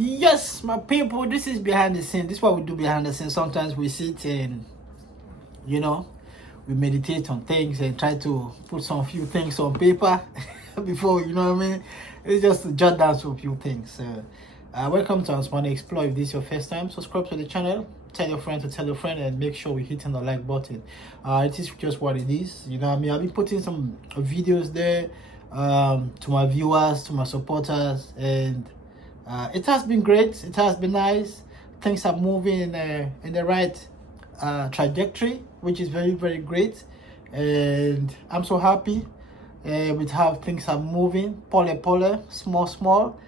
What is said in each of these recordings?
Yes, my people, this is behind the scene. This is what we do behind the scene. Sometimes we sit and, you know, we meditate on things and try to put some few things on paper before, you know what I mean? It's just to jot down some few things. Welcome to Ansumana Explore. If this is your first time, subscribe to the channel, tell your friend to tell your friend, and make sure we hitting the like button. It is just what it is. You know what I mean? I've been putting some videos there to my viewers, to my supporters, and it has been great. It has been nice. Things are moving in the right trajectory, which is very, very great. And I'm so happy with how things are moving. Pole, small, small.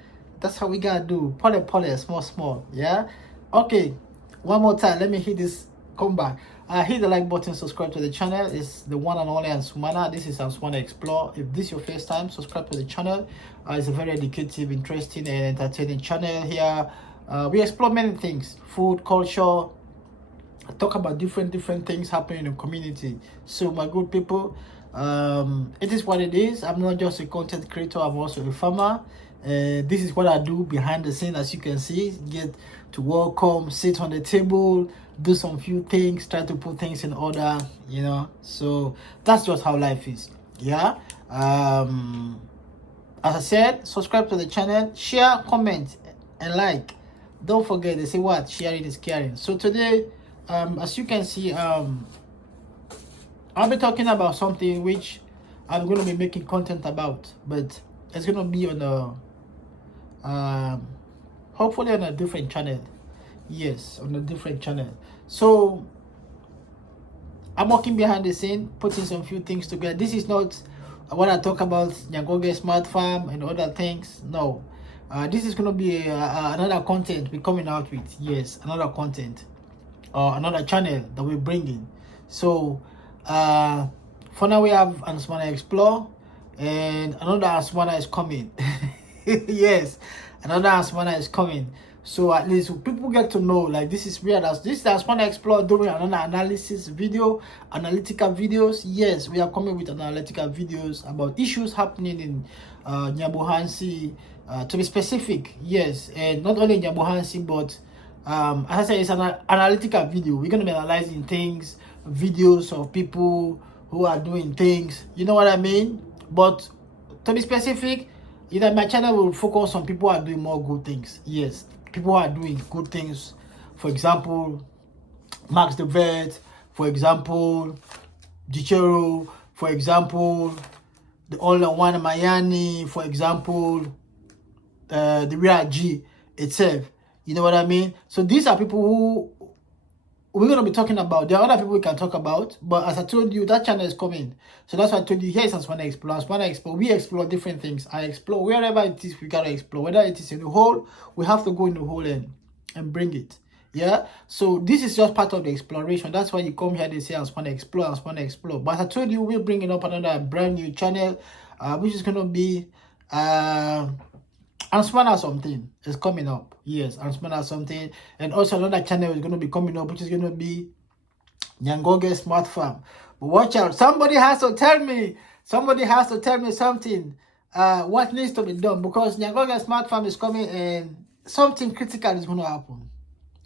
That's how we gotta do. Pole, small, small. Yeah. Okay. One more time. Let me hit this. Come back. Hit the like button, subscribe to the channel. It's the one and only Ansumana. This is Ansumana Explore. If this is your first time, subscribe to the channel. It's a very educative, interesting, and entertaining channel here. We explore many things: food, culture. I talk about different things happening in the community. So my good people, it is what it is. I'm not just a content creator. I'm also a farmer. This is what I do behind the scene. As you can see, get to welcome, sit on the table, do some few things, try to put things in order, you know. So that's just how life is. Yeah. As I said, subscribe to the channel, share, comment, and like. Don't forget, they say what? Sharing is caring. So today, as you can see, I'll be talking about something which I'm going to be making content about, but it's going to be on a hopefully on a different channel. Yes, on a different channel. So I'm working behind the scene, putting some few things together. This is not what I talk about Nyangoge Smart Farm and other things. No, this is going to be another content we're coming out with. Yes, another content, another channel that we're bringing. So for now we have Ansumana Explore, and another Ansumana is coming. Yes, another Ansumana is coming. So at least people get to know, like, this is weird. This is Ansumana Explore doing another analysis video, analytical videos. Yes, we are coming with analytical videos about issues happening in Nyabuhansi, to be specific. Yes, and not only in Nyabuhansi, but as I said, it's an analytical video. We're going to be analyzing things, videos of people who are doing things. You know what I mean? But to be specific, my channel will focus on people who are doing more good things. Yes, people who are doing good things. For example, Max the Vet. For example, Gichero. For example, the All One Mayani. For example, the Real G itself. You know what I mean? So these are people who we're going to be talking about. There are other people we can talk about, but as I told you, that channel is coming. So that's why I told you, here is Ansumana Explore. Ansumana Explore, we explore different things. I explore wherever it is we got to explore. Whether it is in the hole, we have to go in the hole and bring it. Yeah? So this is just part of the exploration. That's why you come here, they say Ansumana Explore, Ansumana Explore. But as I told you, we're bringing up another brand new channel, which is going to be Ansumana something is coming up. Yes, Ansumana something. And also another channel is going to be coming up, which is going to be Nyangoge Smart Farm. But watch out. Somebody has to tell me something. What needs to be done. Because Nyangoge Smart Farm is coming and something critical is going to happen.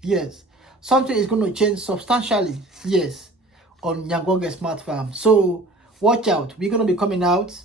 Yes. Something is going to change substantially. Yes. On Nyangoge Smart Farm. So watch out. We're going to be coming out.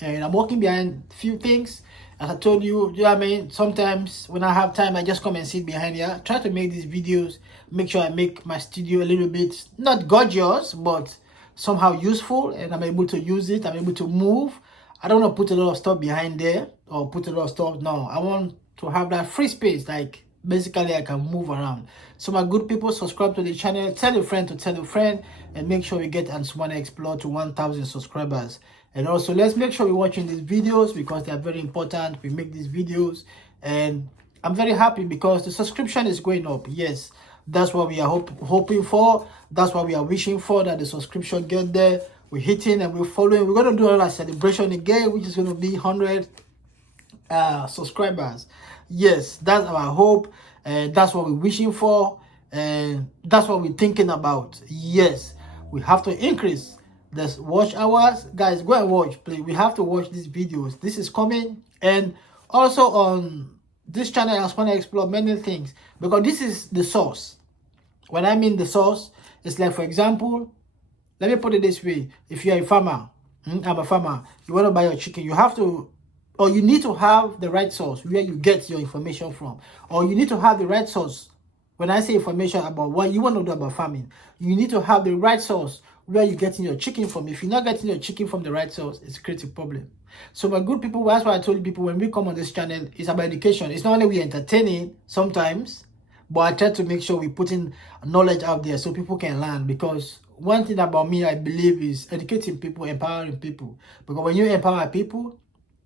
And I'm working behind a few things. As I told you, you know what I mean? Sometimes when I have time, I just come and sit behind here. Try to make these videos. Make sure I make my studio a little bit, not gorgeous, but somehow useful. And I'm able to use it. I'm able to move. I don't want to put a lot of stuff behind there or put a lot of stuff. No, I want to have that free space. Like, basically, I can move around. So my good people, subscribe to the channel. Tell a friend to tell a friend. And make sure we get Ansumana Explore to 1,000 subscribers. And also, let's make sure we're watching these videos because they are very important. We make these videos. And I'm very happy because the subscription is going up. Yes, that's what we are hoping for. That's what we are wishing for, that the subscription get there. We're hitting and we're following. We're going to do another celebration again, which is going to be 100 subscribers. Yes, that's our hope. And that's what we're wishing for. And that's what we're thinking about. Yes, we have to increase the watch hours. Guys, go and watch, please. We have to watch these videos. This is coming. And also on This channel, I want to explore many things because this is the source. When I mean the source, it's like, for example, let me put it this way. If you're a farmer, I'm a farmer, you want to buy your chicken, you have to, or you need to have the right source where you get your information from, or you need to have the right source. When I say information about what you want to do about farming, you need to have the right source where you're getting your chicken from. If you're not getting your chicken from the right source, it's a critical problem. So my good people, that's why I told people when we come on this channel, it's about education. It's not only we entertaining sometimes, but I try to make sure we put in knowledge out there so people can learn. Because one thing about me, I believe, is educating people, empowering people. Because when you empower people,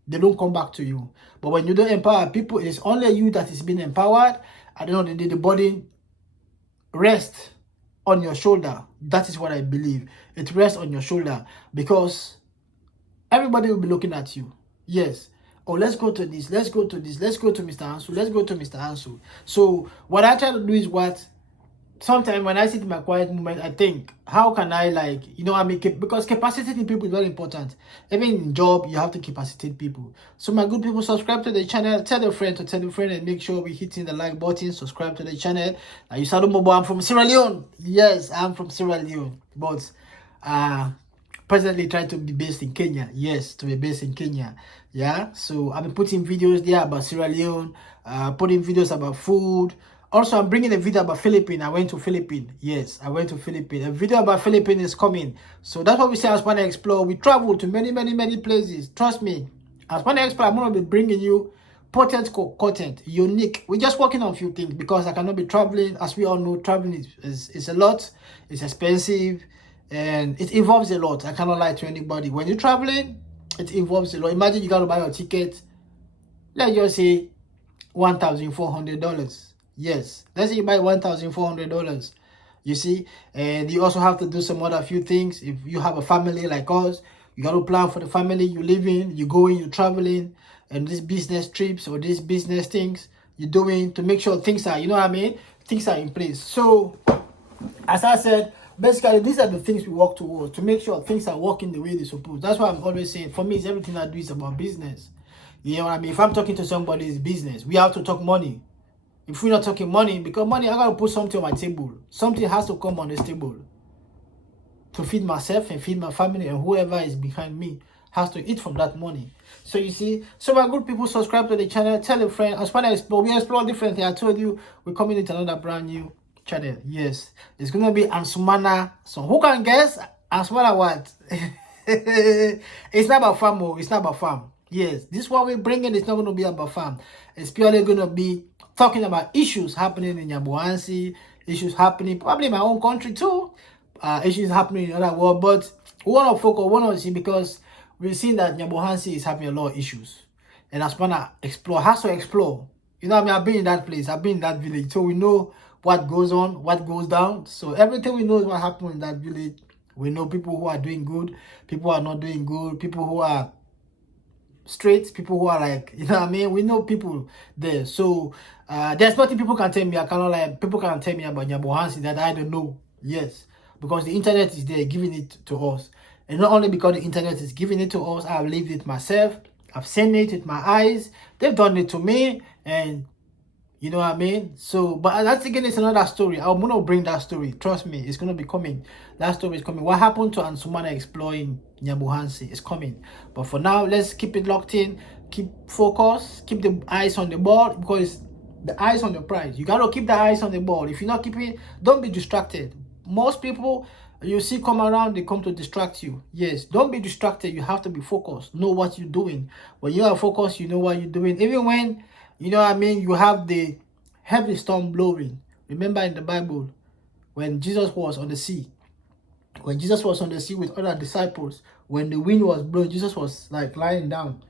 they don't come back to you. But when you don't empower people, it's only you that is being empowered. At the end of the day, the body rests on your shoulder. That is what I believe. It rests on your shoulder because everybody will be looking at you. Yes. Oh, let's go to this. Let's go to this. Let's go to Mr. Ansu. Let's go to Mr. Ansu. So what I try to do is what sometimes when I sit in my quiet moment, I think, how can I, like, you know, I mean, because capacitating people is very important. Even in job, you have to capacitate people. So my good people, subscribe to the channel, tell a friend to tell a friend, and make sure we're hitting the like button, subscribe to the channel. You saw Mobo, I'm from Sierra Leone. Yes, I'm from Sierra Leone, but presently trying to be based in Kenya. Yes, to be based in Kenya. Yeah, so I've been putting videos there about Sierra Leone, putting videos about food. Also, I'm bringing a video about Philippines. I went to Philippines. Yes, I went to Philippines. A video about Philippines is coming. So that's what we say Ansumana Explore. We travel to many places. Trust me. Ansumana Explore, I'm going to be bringing you potent content, unique. We're just working on a few things because I cannot be traveling. As we all know, traveling is a lot. It's expensive. And it involves a lot. I cannot lie to anybody. When you're traveling, it involves a lot. Imagine you got to buy your ticket. Let's just say $1,400. Yes, let's say you buy $1,400. You see, and you also have to do some other few things. If you have a family like us, you got to plan for the family you live in, you going, you're traveling, and these business trips or these business things you're doing to make sure things are, you know what I mean, things are in place. So, as I said, basically, these are the things we work towards to make sure things are working the way they're supposed. That's why I'm always saying, for me, it's everything I do is about business. You know what I mean? If I'm talking to somebody's business, we have to talk money. If we're not talking money, because money, I got to put something on my table. Something has to come on this table to feed myself and feed my family, and whoever is behind me has to eat from that money. So you see, so my good people, subscribe to the channel, tell a friend. Ansumana Explore, we explore different things. I told you, we're coming into another brand new channel. Yes, it's gonna be Ansumana. So who can guess Ansumana what? It's not about farm. It's not about farm. Yes, this one we're bringing is not going to be about farm. It's purely going to be talking about issues happening in Nyabohansi, issues happening probably in my own country too, issues happening in other world. But we want to focus, we want to see, because we've seen that Nyabohansi is having a lot of issues, and Ansumana Explore has to explore. You know what I mean? I've been in that place, I've been in that village, so we know what goes on, what goes down. So everything we know is what happened in that village. We know people who are doing good, people who are not doing good, people who are straight, people who are like, you know what I mean? We know people there. So there's nothing people can tell me. I cannot like, people can tell me about Nyabohansi that I don't know. Yes, because the internet is there giving it to us. And not only because the internet is giving it to us, I've lived it myself. I've seen it with my eyes. They've done it to me, and you know what I mean? So, but that's again, it's another story. I'm going to bring that story. Trust me, it's going to be coming. That story is coming. What happened to Ansumana exploring Nyabohansi is coming. But for now, let's keep it locked in. Keep focus. Keep the eyes on the ball, because the eyes on the prize. You got to keep the eyes on the ball. If you're not keeping, don't be distracted. Most people you see come around, they come to distract you. Yes, don't be distracted. You have to be focused. Know what you're doing. When you are focused, you know what you're doing. Even when, you know what I mean, you have the heavy storm blowing. Remember in the Bible, when Jesus was on the sea, when Jesus was on the sea with other disciples, when the wind was blowing, Jesus was like lying down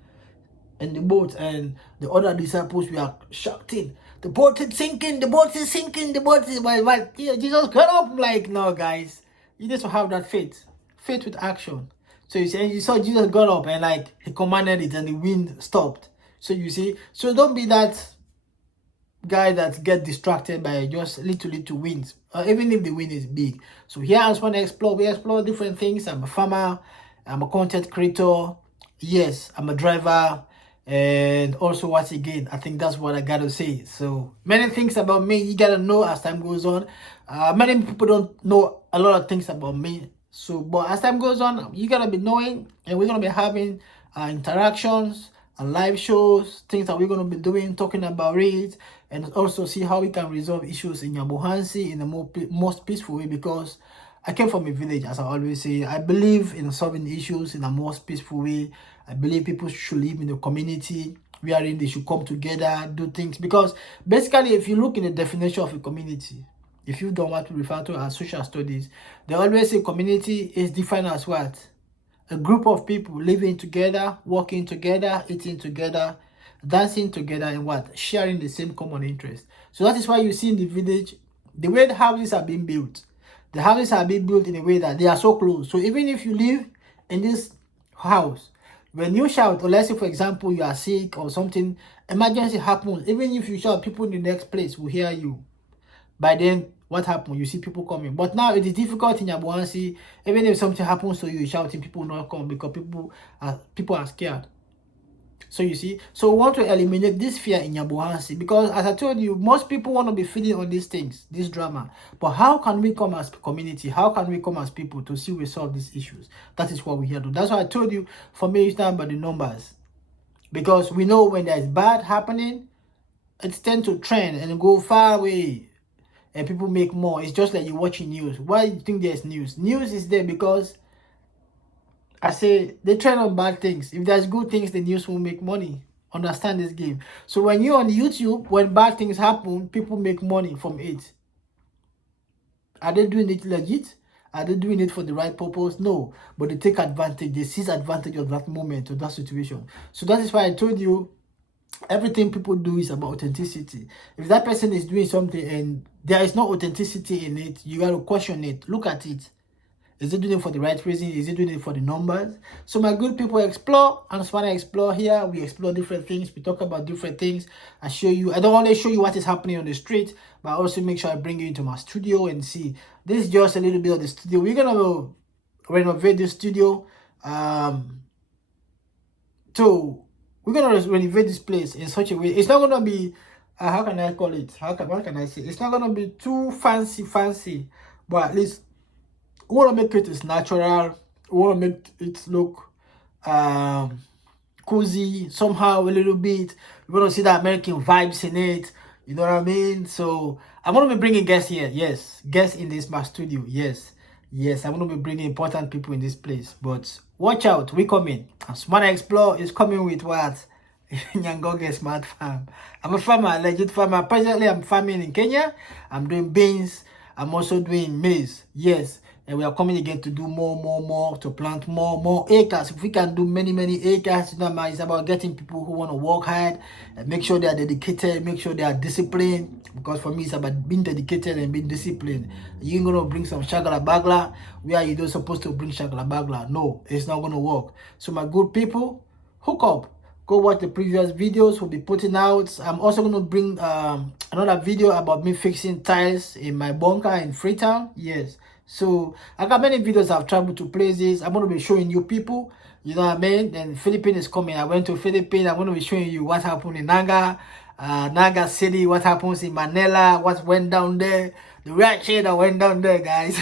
in the boat, and the other disciples were shouting, the boat is sinking, the boat is sinking, the boat is... But Jesus got up like, no guys, you need to have that faith with action. So you saw Jesus got up and like he commanded it, and the wind stopped. So you see, so don't be that guy that get distracted by just little winds, even if the wind is big. So here I just want to explore. We explore different things. I'm a farmer, I'm a content creator, yes, I'm a driver, And also, once again, I think that's what I gotta say. So many things about me you gotta know as time goes on. Many people don't know a lot of things about me. So, but as time goes on, you gotta be knowing, and we're gonna be having interactions and live shows, things that we're gonna be doing, talking about it, and also see how we can resolve issues in Yabuhansi in the most peaceful way. Because I came from a village, as I always say. I believe in solving issues in a most peaceful way. I believe people should live in the community wherein they should come together, do things. Because basically, if you look in the definition of a community, if you don't want to refer to as social studies, they always say community is defined as what? A group of people living together, working together, eating together, dancing together, and what? Sharing the same common interest. So that is why you see in the village, the way the houses are being built. The houses are being built in a way that they are so close. So even if you live in this house, when you shout, or let's say for example you are sick or something, emergency happens, even if you shout, people in the next place will hear you. By then, what happened? You see people coming. But now it is difficult in Yabuhansi. Even if something happens to you, shouting, people will not come because people are scared. So you see, so we want to eliminate this fear in Yabuhansi, because as I told you, most people want to be feeding on these things, this drama. But how can we come as community? How can we come as people to see we solve these issues? That is what we here do. That's why I told you, for me, it's not about the numbers. Because we know when there's bad happening, it's tend to trend and go far away. And people make more. It's just like you're watching news. Why do you think there's news? News is there because I say they trend on bad things. If there's good things, the news will make money. Understand this game. So when you're on YouTube, when bad things happen, people make money from it. Are they doing it legit? Are they doing it for the right purpose? No. But they take advantage. They seize advantage of that moment, of that situation. So that is why I told you, everything people do is about authenticity. If that person is doing something and there is no authenticity in it, you got to question it. Look at it. Is it doing it for the right reason? Is it doing it for the numbers? So my good people, explore. Ansumana Explore here. We explore different things. We talk about different things. I show you. I don't only show you what is happening on the street, but I also make sure I bring you into my studio and see. This is just a little bit of the studio. We're going to renovate the studio. So we're going to renovate this place in such a way. It's not going to be, how can I call it? What can I say? It's not going to be too fancy, but at least we want to make it as natural. We want to make it look cozy somehow a little bit. We want to see the American vibes in it. You know what I mean? So I'm going to be bringing guests here. Yes, guests in this my studio. Yes, I'm going to be bringing important people in this place. But watch out, we coming. Ansumana Explore is coming with what? Nyangoge Smart Farm. I'm a farmer, a legit farmer. Presently, I'm farming in Kenya. I'm doing beans. I'm also doing maize. Yes. And we are coming again to do more, to plant more acres. If we can do many acres, you know, it's about getting people who want to work hard and make sure they are dedicated, make sure they are disciplined. Because for me, it's about being dedicated and being disciplined. You ain't going to bring some shagala bagla where you don't supposed to bring shagala bagla. No, it's not going to work. So my good people, hook up. Go watch the previous videos we'll be putting out. I'm also going to bring another video about me fixing tiles in my bunker in Freetown. Yes. So I got many videos. I've traveled to places. I'm going to be showing you people. You know what I mean? Then Philippines is coming. I went to Philippines. I'm going to be showing you what happened in Naga City. What happens in Manila. What went down there. The right shit that went down there, guys.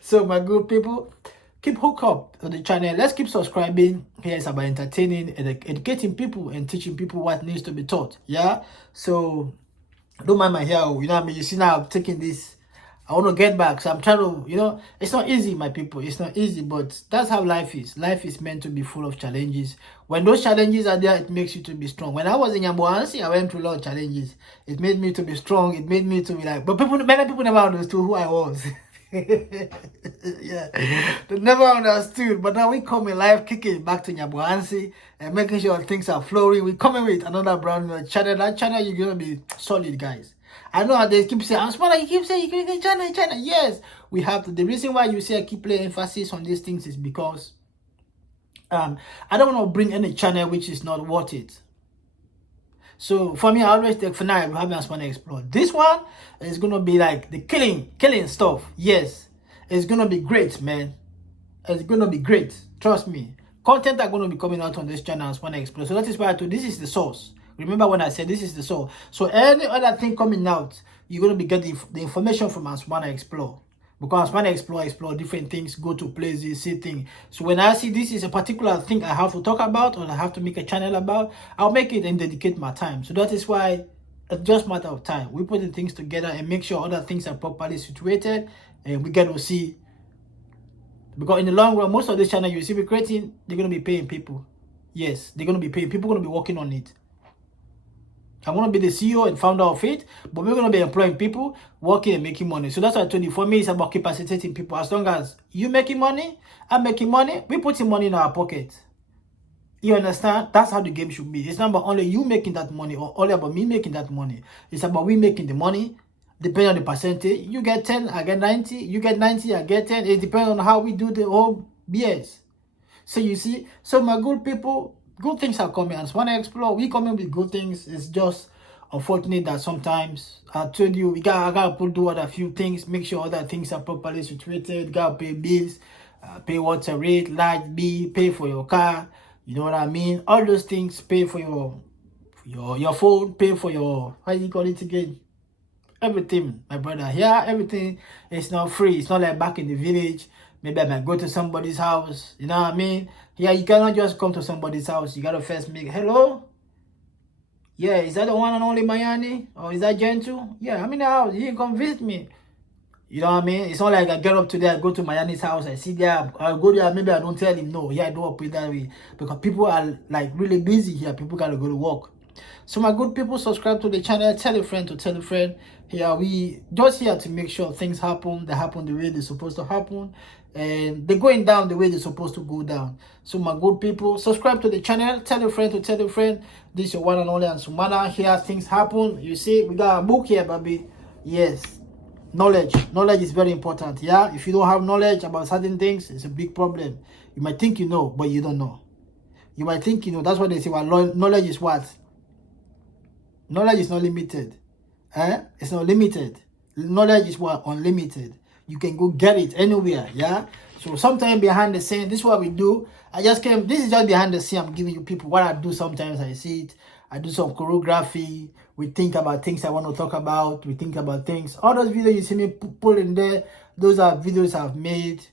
So my good people, keep hooked up to the channel. Let's keep subscribing. Here is about entertaining, educating people, and teaching people what needs to be taught. Yeah. So don't mind my hair. You know what I mean? You see now I'm taking this. I want to get back. So I'm trying to, you know, it's not easy, my people. It's not easy, but that's how life is. Life is meant to be full of challenges. When those challenges are there, it makes you to be strong. When I was in Yabuhansi, I went through a lot of challenges. It made me to be strong. It made me to be like, but many people never understood who I was. Yeah, they never understood. But now we come in life, kicking back to Yabuhansi and making sure things are flowing. We're coming with another brand new channel. That channel, you're going to be solid, guys. I know how they keep saying, Ansumana, you keep saying you can China. Yes, we have to. The reason why you say I keep playing emphasis on these things is because I don't want to bring any channel which is not worth it. So for me, I always take for now, we have Ansumana Explore. This one is gonna be like the killing stuff. Yes, it's gonna be great, man. It's gonna be great. Trust me. content are going to be coming out on this channel as Ansumana Explore. So that is why I told this is the source. Remember when I said this is the source. So any other thing coming out, you're going to be getting the information from Ansumana Explore. Because Ansumana explore different things, go to places, see things. So when I see this is a particular thing I have to talk about or I have to make a channel about, I'll make it and dedicate my time. So that is why it's just a matter of time. We put the things together and make sure other things are properly situated and we get to see. Because in the long run, most of this channel you see me creating, they're going to be paying people. Yes, they're going to be paying. People are going to be working on it. I'm going to be the CEO and founder of it, but we're going to be employing people, working and making money. So that's what I told you. For me, it's about capacitating people. As long as you making money, I'm making money, we putting money in our pocket. You understand? That's how the game should be. It's not about only you making that money or only about me making that money. It's about we making the money, depending on the percentage. You get 10, I get 90. You get 90, I get 10. It depends on how we do the whole BS. So you see, so my good people, good things are coming. And Ansumana Explore, we coming with good things. It's just unfortunate that sometimes I told you I gotta do other few things, make sure other things are properly situated. Gotta pay bills, pay water rate, light bill, pay for your car. You know what I mean? All those things. Pay for your phone, pay for your, how do you call it again? Everything, my brother. Here, everything is not free. It's not like back in the village. Maybe I might go to somebody's house. You know what I mean? Yeah, you cannot just come to somebody's house. You gotta first make, hello? Yeah, is that the one and only Mayani? Or is that Gentle? Yeah, I'm in the house. You can come visit me. You know what I mean? It's not like I get up today, I go to Mayani's house, I sit there, I'll go there, maybe I don't tell him no. Yeah, I don't operate that way. Because people are like really busy here. People gotta go to work. So my good people, subscribe to the channel, tell a friend to tell a friend. Here we just here to make sure things happen, they happen the way they're supposed to happen, and they're going down the way they're supposed to go down. So my good people, subscribe to the channel, tell a friend to tell a friend. This is your one and only Ansumana. Here things happen. You see, we got a book here, baby. Yes, knowledge is very important. Yeah, if you don't have knowledge about certain things, it's a big problem. You might think you know, but you don't know. You might think you know. That's what they say. Well, knowledge is what? Knowledge is not limited. It's not limited. Knowledge is what? Unlimited. You can go get it anywhere. Yeah. So sometimes behind the scene, this is what we do. This is just behind the scene. I'm giving you people what I do. Sometimes I see it. I do some choreography. We think about things I want to talk about. We think about things. All those videos you see me put in there, those are videos I've made.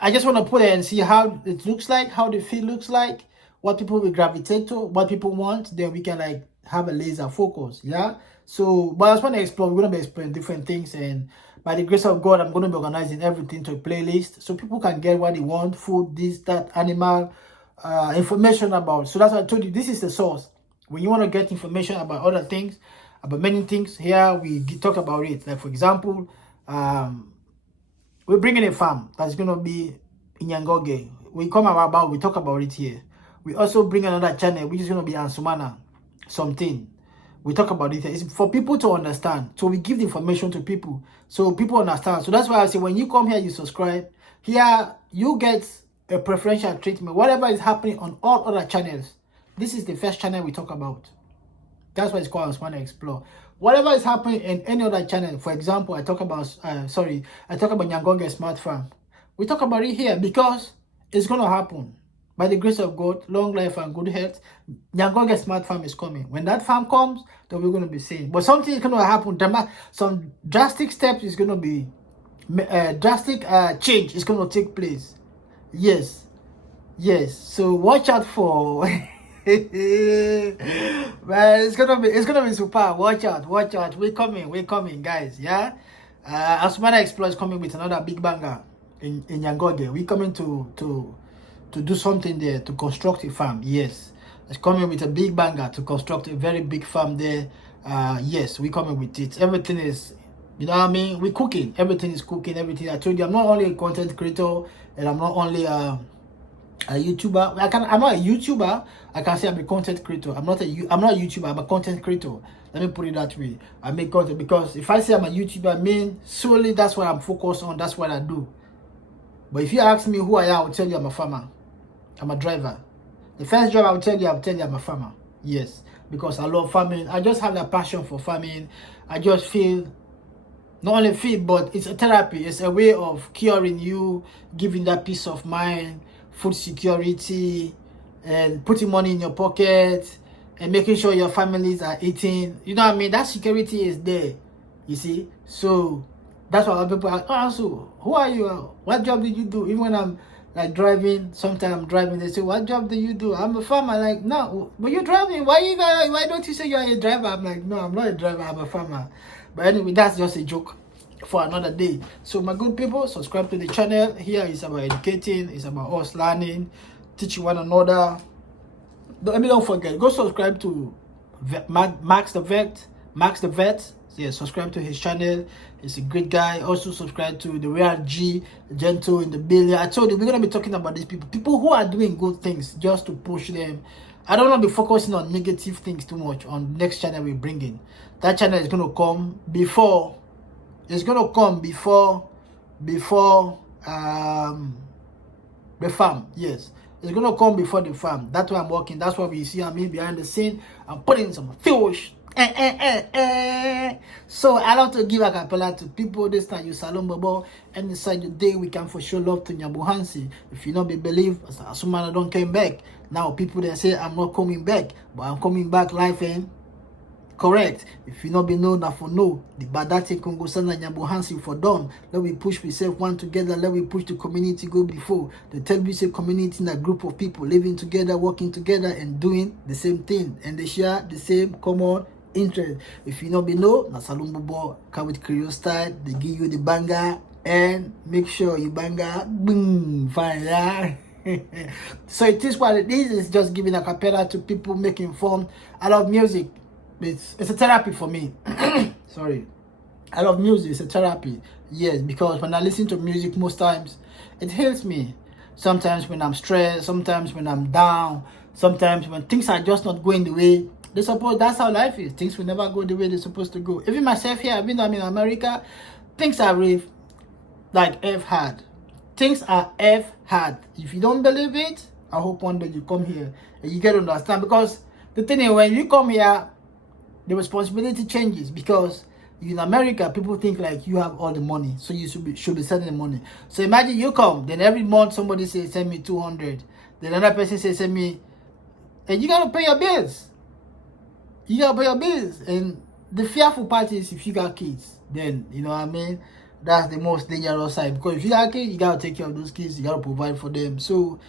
I just want to put it and see how it looks like, how the feel looks like, what people will gravitate to, what people want. Then we can like have a laser focus. Yeah. So, but I just want to explore. We're going to be exploring different things, and by the grace of God, I'm going to be organizing everything to a playlist so people can get what they want: food, this, that, animal, information about. So that's what I told you. This is the source. When you want to get information about other things, about many things, here we talk about it. Like for example, we're bringing a farm that's going to be in Yangoge. We talk about it here. We also bring another channel which is going to be Ansumana something. We talk about it. It's for people to understand. So we give the information to people so people understand. So that's why I say when you come here, you subscribe. Here, you get a preferential treatment. Whatever is happening on all other channels, this is the first channel we talk about. That's why it's called Ansumana Explore. Whatever is happening in any other channel, for example, I talk about Nyangonge Smart Farm. We talk about it here because it's going to happen. By the grace of God, long life and good health, Nyangonge Smart Farm is coming. When that farm comes, then we're going to be seeing. But something is going to happen. Some drastic steps is going to be, drastic change is going to take place. Yes. So watch out for. Man, it's gonna be super. Watch out. We're coming, guys. Yeah. Ansumana Explore is coming with another big banger in Nyangonge. We're coming to do something there, to construct a farm. Yes, it's coming with a big banger to construct a very big farm there. Yes, we're coming with it. Everything is, you know what I mean? We're cooking. Everything is cooking. Everything. I told you, I'm not only a content creator, and I'm not only a YouTuber. I'm not a YouTuber. I can say I'm a content creator. I'm not a YouTuber. I'm a content creator. Let me put it that way. I make content because if I say I'm a YouTuber, I mean solely that's what I'm focused on. That's what I do. But if you ask me who I am, I'll tell you I'm a farmer. I'm a driver. The first job I'll tell you I'm a farmer. Yes, because I love farming. I just have that passion for farming. I just feel, not only feel, but it's a therapy. It's a way of curing you, giving that peace of mind, food security, and putting money in your pocket, and making sure your families are eating. You know what I mean? That security is there. You see? So that's why people are, oh, so who are you? What job did you do? Even when I'm like driving, sometimes I'm driving, they say, what job do you do? I'm a farmer. Like, no, but you're driving. Why don't you say you're a driver? I'm like, no, I'm not a driver, I'm a farmer. But anyway, that's just a joke for another day. So my good people, subscribe to the channel. Here is about educating, it's about us learning, teaching one another. Don't forget, go subscribe to Max the Vet. Yeah, subscribe to his channel. He's a great guy. Also subscribe to the Real G, Gentle in the Billion. I told you we're gonna be talking about these people who are doing good things just to push them. I don't want to be focusing on negative things too much on the next channel we bring in. That channel is gonna come before. It's gonna come before the farm. Yes, it's gonna come before the farm. That's why I'm working. That's why we see me behind the scene. I'm putting some fish. So I love to give a cappella to people this time. You salon babo and decide the day we can for sure love to Nyabuhansi. If you not be believe, Ansumana don't came back. Now people they say I'm not coming back, but I'm coming back live and correct. If you not be known that for no, the badate Congo sana Nyabuhansi for done. Let we push ourselves one together. Let we push the community go before. The tell we say community in a group of people living together, working together, and doing the same thing, and they share the same common interest. If you not be know, na salon bobo come with Creole style. They give you the banger and make sure you banger boom fine. Yeah? So it is what it is. It's just giving a cappella to people, making fun. I love music. It's a therapy for me. Sorry, I love music. It's a therapy. Yes, because when I listen to music, most times it heals me. Sometimes when I'm stressed, sometimes when I'm down, sometimes when things are just not going the way they suppose. That's how life is. Things will never go the way they're supposed to go. Even myself here, even though I'm in America, things are really like F hard. Things are F hard. If you don't believe it, I hope one day you come here and you get to understand. Because the thing is, when you come here, the responsibility changes. Because in America, people think like you have all the money, so you should be sending the money. So imagine you come, then every month somebody says send me 200, then another person says send me, and you gotta pay your bills. You gotta pay your bills. And the fearful part is if you got kids, then you know what I mean, that's the most dangerous side. Because if you got kids, you gotta take care of those kids, you gotta provide for them. So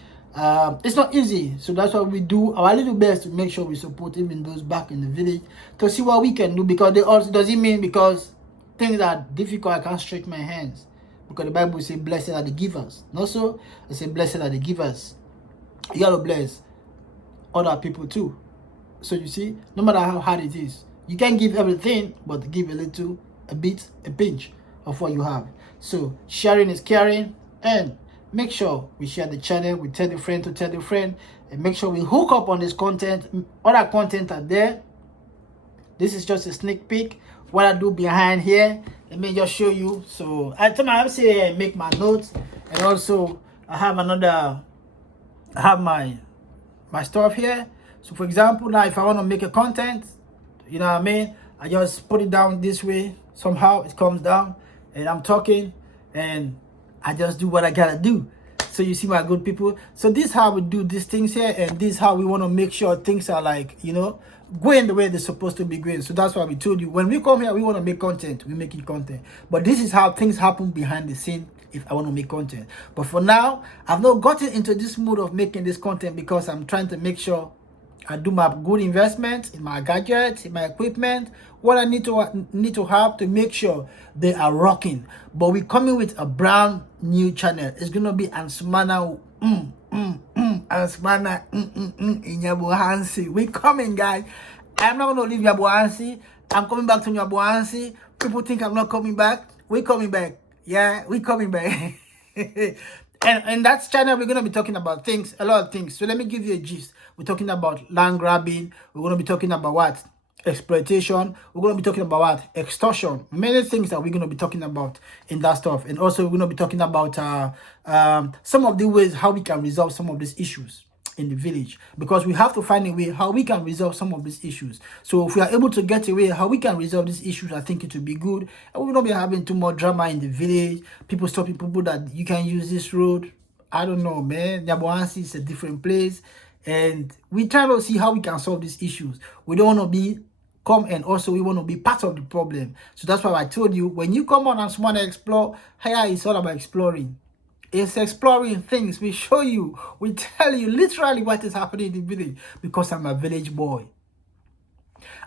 it's not easy. So that's why we do our little best to make sure we support even those back in the village to see what we can do. Because they also doesn't mean because things are difficult I can't stretch my hands. Because the Bible says blessed are the givers. Not so, it says blessed are the givers. You gotta bless other people too. So you see, no matter how hard it is, you can give everything, but give a little, a bit, a pinch of what you have. So sharing is caring, and make sure we share the channel, we tell a friend to tell a friend, and make sure we hook up on this content. Other content are there. This is just a sneak peek. What I do behind here, let me just show you. So I say here and make my notes, and also I have my stuff here. So for example, now if I want to make a content, you know what I mean, I just put it down this way. Somehow it comes down and I'm talking and I just do what I gotta do. So you see my good people. So this is how we do these things here, and this is how we want to make sure things are like, you know, going the way they're supposed to be going. So that's why we told you when we come here, we want to make content, we're making content. But this is how things happen behind the scene if I want to make content. But for now, I've not gotten into this mood of making this content because I'm trying to make sure I do my good investments in my gadgets, in my equipment, what I need to have to make sure they are rocking. But we're coming with a brand new channel. It's gonna be Ansumana Ansumana in Nyabuhansi. We're coming, guys. I'm not gonna leave Nyabuhansi. I'm coming back to Nyabuhansi. People think I'm not coming back. We're coming back. Yeah, we're coming back. And that's channel we're going to be talking about things, a lot of things. So let me give you a gist. We're talking about land grabbing. We're going to be talking about what? Exploitation. We're going to be talking about what? Extortion. Many things that we're going to be talking about in that stuff. And also we're going to be talking about some of the ways how we can resolve some of these issues in the village, because we have to find a way how we can resolve some of these issues. So if we are able to get a way how we can resolve these issues, I think it will be good, and we will not be having too much drama in the village, people stopping people that you can use this road. I don't know, man. Nyaboansi is a different place. And we try to see how we can solve these issues. We don't want to come and also we want to be part of the problem. So that's why I told you, when you come on Ansumana Explore, here it's all about exploring. It's exploring things. We show you, we tell you literally what is happening in the village, because I'm a village boy.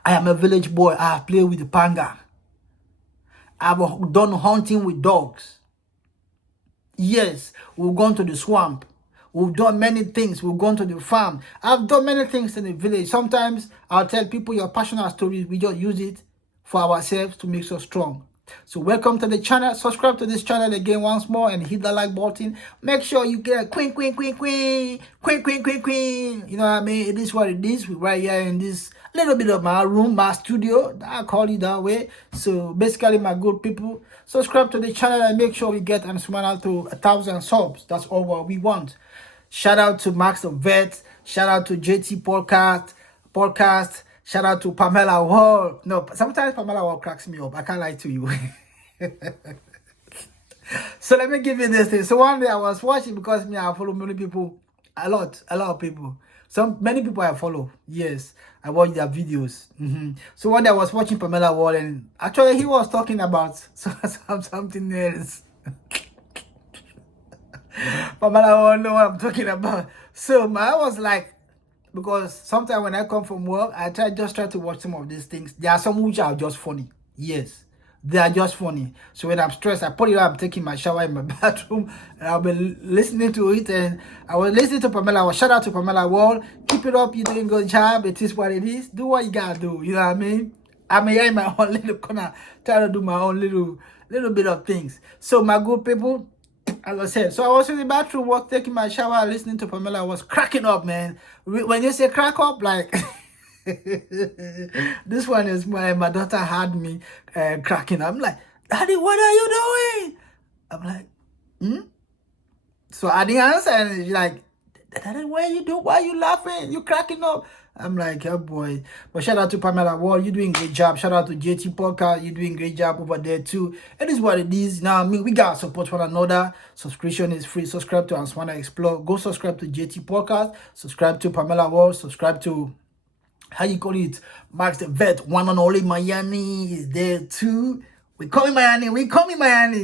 I am a village boy. I have played with the panga. I've done hunting with dogs. Yes, we've gone to the swamp. We've done many things. We've gone to the farm. I've done many things in the village. Sometimes I'll tell people your personal stories. We just use it for ourselves to make us strong. So welcome to the channel. Subscribe to this channel again once more and hit the like button. Make sure you get queen. You know what I mean? It is what it is. We're right here in this little bit of my room, my studio. I call it that way. So basically, my good people, subscribe to the channel and make sure we get Ansumana to 1,000 subs. That's all what we want. Shout out to Max the Vet. Shout out to JT Podcast. Shout out to Pamela Wall. No, sometimes Pamela Wall cracks me up. I can't lie to you. So let me give you this thing. So one day I was watching, because I follow many people, a lot of people. Many people I follow. Yes, I watch their videos. So one day I was watching Pamela Wall, and actually he was talking about something else. Pamela Wall know what I'm talking about. So I was like, because sometimes when I come from work, I just try to watch some of these things. There are some which are just funny. Yes, they are just funny. So when I'm stressed, I put it up, I'm taking my shower in my bathroom, and I'll be listening to it. And I was listening to Pamela Wall. Shout out to Pamela Wall. Keep it up. You're doing a good job. It is what it is. Do what you gotta do. You know what I mean? I'm here in my own little corner, trying to do my own little bit of things. So my good people, as I said, so I was in the bathroom, taking my shower, listening to Pamela. I was cracking up, man. When you say crack up, like this one is my daughter had me cracking up. I'm like, Daddy, what are you doing? I'm like, So I didn't answer, and she's like, Daddy, why are you laughing? You cracking up? I'm like, oh boy. But shout out to Pamela Wall. You're doing a great job. Shout out to JT Podcast. You're doing a great job over there too. It is what it is. Now, we got to support one another. Subscription is free. Subscribe to Ansumana Explore. Go subscribe to JT Podcast. Subscribe to Pamela Wall. Subscribe to, how you call it, Max the Vet. One and only Miami is there too. We coming Miami.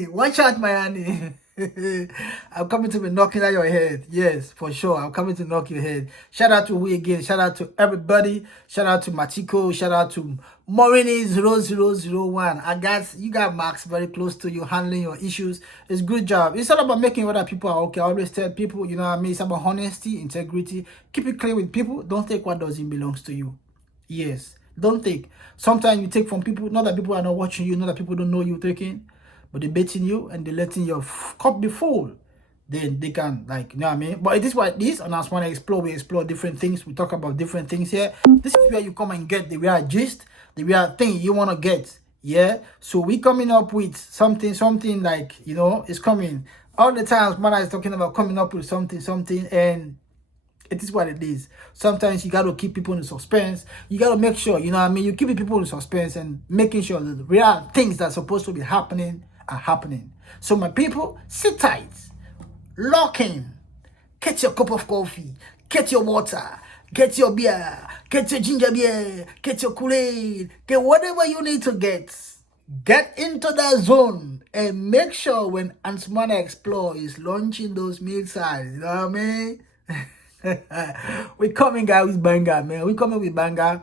Watch out, Miami. I'm coming to be knocking at your head. Yes, for sure. I'm coming to knock your head. Shout out to who again? Shout out to everybody. Shout out to Matiko. Shout out to Morini0001. You got Max very close to you, handling your issues. It's good job. It's not about making other people are okay. I always tell people, you know what I mean? It's about honesty, integrity. Keep it clear with people. Don't take what doesn't belong to you. Yes. Don't take. Sometimes you take from people, not that people are not watching you, not that people don't know you're taking, but they're baiting you and they're letting your cup be full. Then they can, like, you know what I mean? But it is what it is. On Ansumana Explore, we explore different things. We talk about different things here. This is where you come and get the real gist, the real thing you want to get. Yeah? So we coming up with something like, you know, it's coming. All the time, Mana is talking about coming up with something, and it is what it is. Sometimes you got to keep people in suspense. You got to make sure, you know what I mean? You keep people in suspense and making sure that the real things that are supposed to be happening are happening. So my people, sit tight, lock in, get your cup of coffee, get your water, get your beer, get your ginger beer, get your Kool-Aid, get whatever you need to get. Get into that zone and make sure when Ansumana Explore is launching those mixers, you know what I mean? We coming, guys, with banger, man. We coming with banger.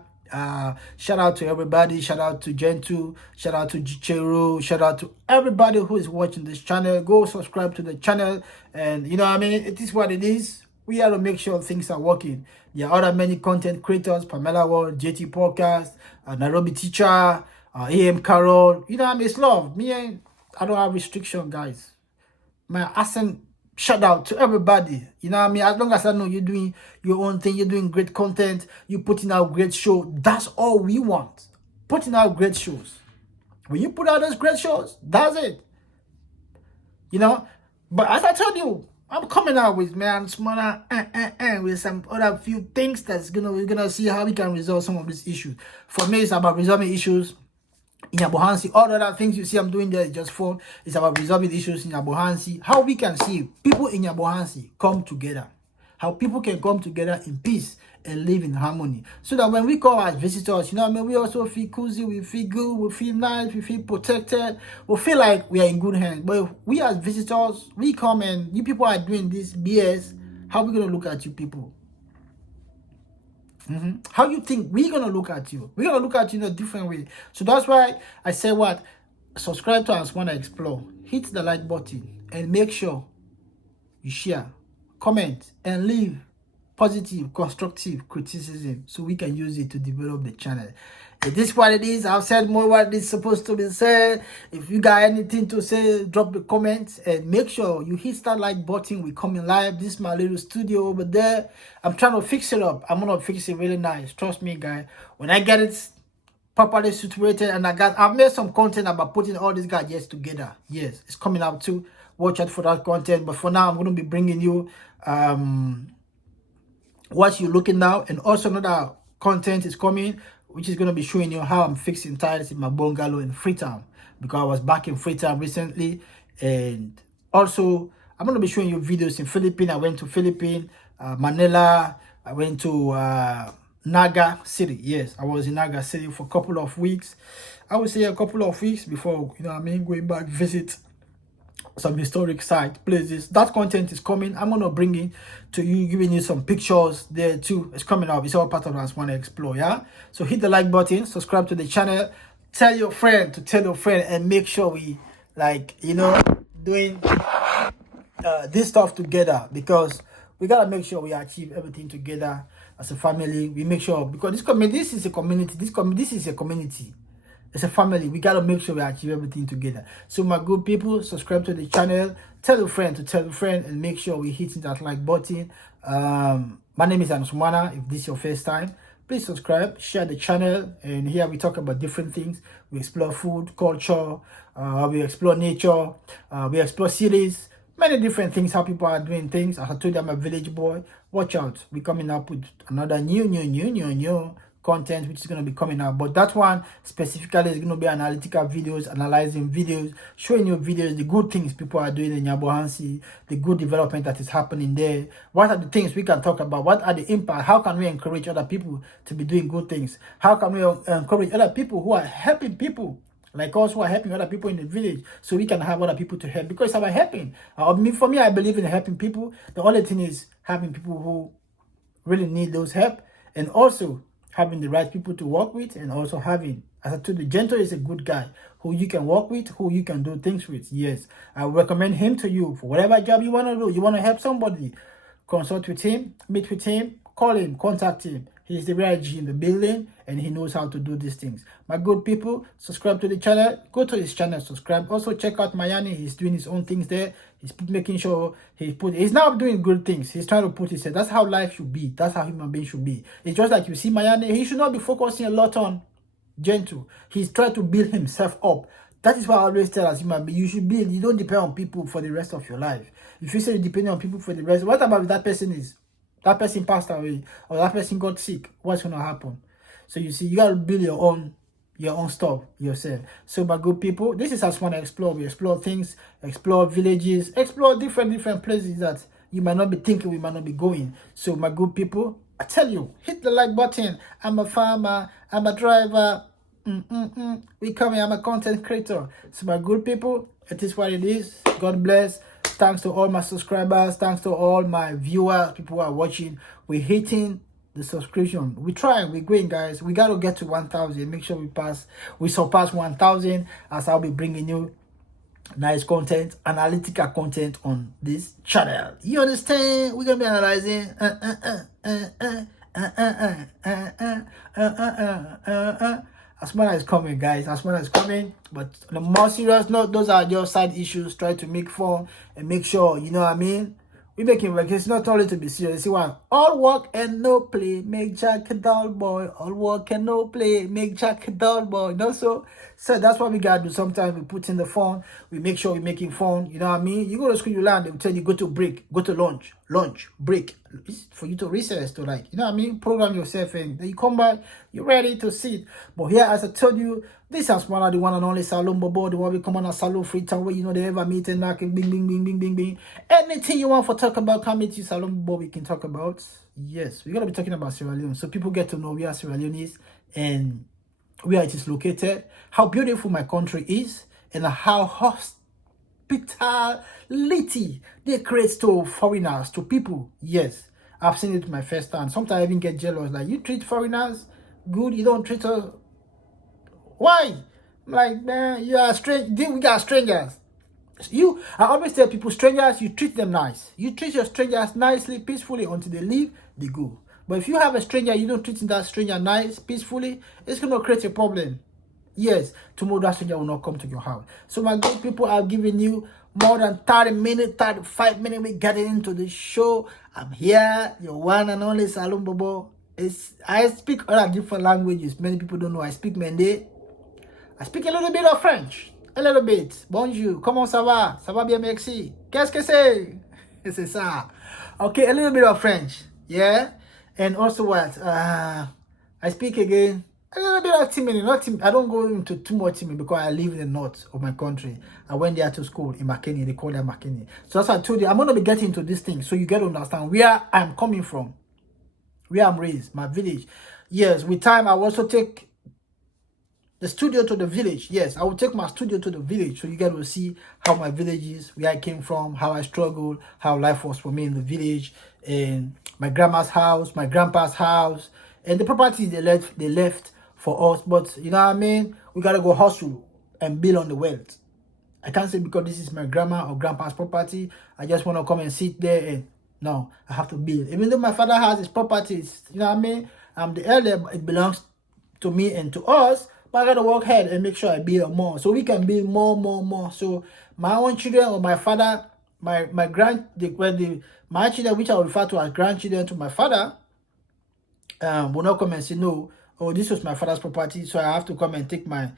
Shout out to everybody. Shout out to Gentoo. Shout out to Jicheru. Shout out to everybody who is watching this channel. Go subscribe to the channel, and you know what I mean, it is what it is. We have to make sure things are working. There are other many content creators: Pamela Wall, JT Podcast, Nairobi Teacher, AM Carol. You know what I mean? It's love. I don't have restriction, guys. My accent. Shout out to everybody. You know what I mean? As long as I know you're doing your own thing, you're doing great content, you're putting out great show. That's all we want. Putting out great shows. When you put out those great shows, that's it. You know? But as I told you, I'm coming out with, man, smaller with some other few things we're gonna see how we can resolve some of these issues. For me, it's about resolving issues in Yabohansi. All the other things you see I'm doing there is just fun. It's about resolving issues in Yabohansi. How we can see people in Yabohansi come together. How people can come together in peace and live in harmony. So that when we come as visitors, you know what I mean, we also feel cozy, we feel good, we feel nice, we feel protected, we feel like we are in good hands. But if we as visitors, we come and you people are doing this BS, how are we going to look at you people? How you think we're gonna look at you? We're gonna look at you in a different way. So that's why I say what? Subscribe to Ansumana Explore. Hit the like button and make sure you share, comment, and leave positive, constructive criticism so we can use it to develop the channel. If this is what it is, I've said more what is supposed to be said. If you got anything to say, drop the comments and make sure you hit that like button. We coming live. This is my little studio over there. I'm trying to fix it up. I'm gonna fix it really nice. Trust me, guys. When I get it properly situated and I've made some content about putting all these gadgets together. Yes, it's coming out too. Watch out for that content. But for now, I'm gonna be bringing you what you're looking now, and also another content is coming which is going to be showing you how I'm fixing tiles in my bungalow in Freetown, because I was back in Freetown recently. And also I'm going to be showing you videos in Philippines. I went to Philippines, Manila. I went to Naga City. Yes, I was in Naga City for a couple of weeks. I would say a couple of weeks before, you know what I mean, going back visit some historic site places. That content is coming. I'm gonna bring it to you, giving you some pictures there too. It's coming up. It's all part of Ansumana Explore. Yeah, so hit the like button, subscribe to the channel, tell your friend to tell your friend, and make sure we, like, you know, doing this stuff together, because we gotta make sure we achieve everything together as a family. We make sure, because this is a community. This is a community. It's a family. We gotta make sure we achieve everything together. So my good people, subscribe to the channel, tell a friend to tell a friend, and make sure we hit that like button. My name is Ansumana. If this is your first time, please subscribe, share the channel, and here we talk about different things. We explore food, culture, we explore nature, we explore cities, many different things, how people are doing things. As I told you, I'm a village boy. Watch out, we're coming up with another new content which is going to be coming out, but that one specifically is going to be analytical videos, analyzing videos, showing you videos, the good things people are doing in Yabohansi, the good development that is happening there. What are the things we can talk about? What are the impact? How can we encourage other people to be doing good things? How can we encourage other people who are helping people like us, who are helping other people in the village, so we can have other people to help? Because it's about helping. For me, I believe in helping people. The only thing is having people who really need those help, and also having the right people to work with, and also having, as I told you, Gento is a good guy who you can work with, who you can do things with. Yes, I recommend him to you for whatever job you want to do. You want to help somebody, consult with him, meet with him, call him, contact him. He's the real G in the building, and he knows how to do these things. My good people, subscribe to the channel. Go to his channel, subscribe. Also check out Mayani. He's doing his own things there. He's making sure he's now doing good things. He's trying to put his head. That's how life should be. That's how human beings should be. It's just like you see Mayani. He should not be focusing a lot on Gentle. He's trying to build himself up. That is why I always tell us human beings, you should build. You don't depend on people for the rest of your life. If you say you depend on people for the rest, what about if that person passed away, or that person got sick? What's gonna happen? So you see, you gotta build your own stuff yourself. So my good people, this is Ansumana Explore. We explore things, explore villages, explore different places that you might not be thinking we might not be going. So my good people, I tell you, hit the like button. I'm a farmer, I'm a driver, we coming, I'm a content creator. So my good people, it is what it is. God bless. Thanks to all my subscribers, thanks to all my viewers, people who are watching. We're hitting the subscription. We're trying, we're going, guys. We got to get to 1,000. Make sure we surpass 1,000, as I'll be bringing you nice content, analytical content on this channel. You understand? We're gonna be analyzing Ansumana is coming, guys. Ansumana is coming. But on a more serious note, those are your side issues. Try to make fun and make sure, you know what I mean, we make it work. It's not only to be serious. See what? All work and no play make Jack a dull boy. All work and no play make Jack a dull boy. You know, so that's what we gotta do. Sometimes we put in the fun. We make sure we're making fun. You know what I mean? You go to school, you learn. They will tell you go to break, go to lunch. lunch, break. It's for you to recess, to like, program yourself, and then you come back, you're ready to sit. But here, as I told you, this is one of the one and only Salon Bobo, the one we come on a salon free time where they ever meet and knocking, bing, bing, bing, bing, bing, bing. Anything you want for talk about, come into Salon Bobo, we can talk about. Yes, we're gonna be talking about Sierra Leone, so people get to know where Sierra Leone is and where it is located, how beautiful my country is, and how hospitality they create to foreigners, to people. Yes, I've seen it my first time. Sometimes I even get jealous. Like, you treat foreigners good, you don't treat us. Why? I'm like, man, you are strange. We got strangers. I always tell people, strangers, you treat them nice. You treat your strangers nicely, peacefully until they leave, they go. But if you have a stranger, you don't treat that stranger nice, peacefully, it's going to create a problem. Yes, tomorrow that stranger will not come to your house. So my good people, I've given you more than 30 minutes, 35 minutes. We getting into the show. I'm here, your one and only Salon Bobo. I speak other different languages. Many people don't know I speak Mende. I speak a little bit of French. A little bit. Bonjour. Comment ça va? Ça va bien, merci. Qu'est-ce que c'est? C'est ça. Okay, a little bit of French. Yeah? And also what? I speak again. A little bit of Timini. I don't go into too much Timini because I live in the north of my country. I went there to school in Makeni. They call it Makeni. So that's why I told you, I'm going to be getting into this thing so you get to understand where I'm coming from. Where I'm raised. My village. Yes, with time, I will also take the studio to the village. Yes, I will take my studio to the village so you guys will see how my village is, where I came from, how I struggled, how life was for me in the village, and my grandma's house, my grandpa's house, and the properties they left for us. But you know what I mean? We gotta go hustle and build on the wealth. I can't say because this is my grandma or grandpa's property, I just want to come and sit there and no, I have to build. Even though my father has his properties, you know what I mean? I'm the elder, it belongs to me and to us. But I gotta work hard and make sure I build more, so we can build more. So my own children or my father, my children, which I will refer to as grandchildren to my father, will not come and say no. Oh, this was my father's property, so I have to come and take my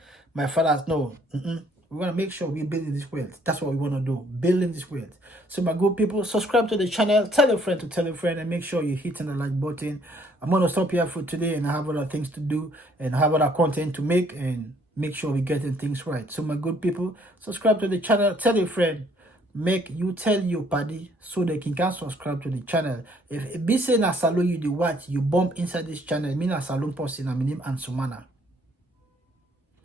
father's. No, we want to make sure we're building this wealth. That's what we want to do, building this wealth. So my good people, subscribe to the channel, tell a friend to tell a friend, and make sure you're hitting the like button. I'm going to stop here for today, and I have other things to do and have other content to make, and make sure we're getting things right. So my good people, subscribe to the channel, tell a friend, tell your buddy so they can subscribe to the channel. If be saying I salon you the what you bump inside this channel, mean I salon person, my name Ansumana.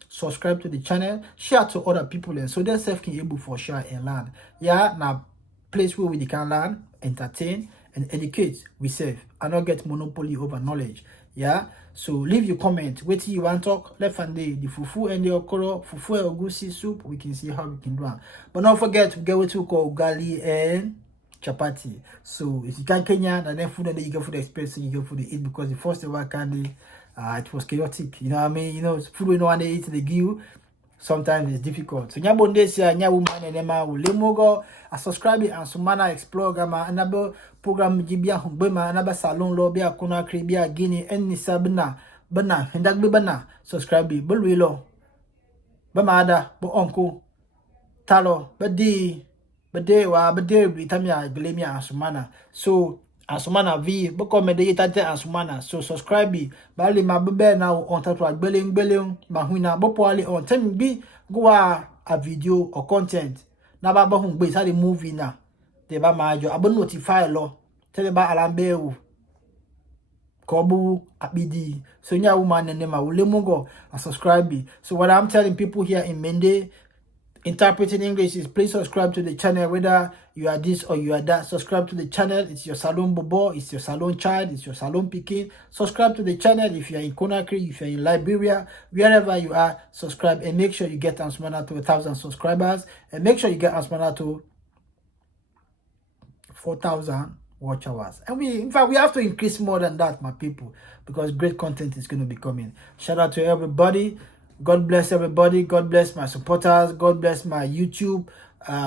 Subscribe to the channel, share to other people, and so they self can able for share and learn. Yeah, now place where we can learn, entertain, and educate we save and not get monopoly over knowledge. Yeah, so leave your comment. Wait till you want to talk left and day the fufu and the okoro, fufu and ogusi soup. We can see how we can do it. But don't forget to get what we call ugali and chapati. So if you can Kenya, and then food, and then you get food experience, you get food to eat, because the first ever candy, it was chaotic. You know what I mean? You know, food we know when they eat, they give. Sometimes it's difficult. So nyabonde siya nyawoman and ema ulemogo a subscribe Ansumana Explore gama anabo program jibia humbema anaba salon lo bia kuna kribia gini enni sabna bana hendagbe bana subscribe bulwilo bamada bo onko talo bade bitamia glemia Ansumana. So Ansumana V boko medeyete Ansumana. So subscribe bali mabebe na on tatwa gbeleng mahuna bopo ali on tem bi go a video or content na ba hu gbe sare movie na te ba majo abo notify lo tele ba alambe u kobu abidi. So nya woman and nema ulemugo a subscribe. So what I'm telling people here in Mende, interpreting English, is please subscribe to the channel, whether you are this or you are that. Subscribe to the channel. It's your salon bobo, it's your salon child, it's your salon picking. Subscribe to the channel. If you are in Conakry, if you are in Liberia, wherever you are, subscribe and make sure you get Ansumana to 1,000 subscribers, and make sure you get Ansumana to 4,000 watch hours. And in fact we have to increase more than that, my people, because great content is going to be coming. Shout out to everybody. God bless everybody. God bless my supporters. God bless my YouTube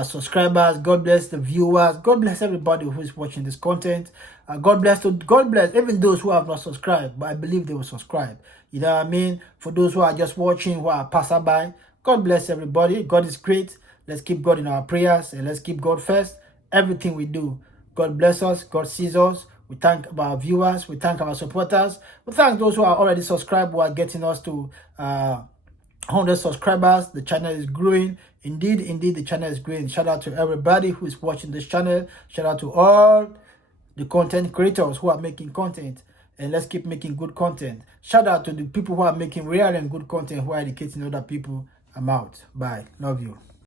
subscribers. God bless the viewers. God bless everybody who is watching this content. God bless even those who have not subscribed, but I believe they will subscribe. You know what I mean? For those who are just watching, who are passerby, God bless everybody. God is great. Let's keep God in our prayers, and let's keep God first. Everything we do, God bless us. God sees us. We thank our viewers. We thank our supporters. We thank those who are already subscribed, who are getting us to 100 subscribers. The channel is growing. Indeed, the channel is growing. Shout out to everybody who is watching this channel. Shout out to all the content creators who are making content. And let's keep making good content. Shout out to the people who are making real and good content, who are educating other people. I'm out. Bye. Love you.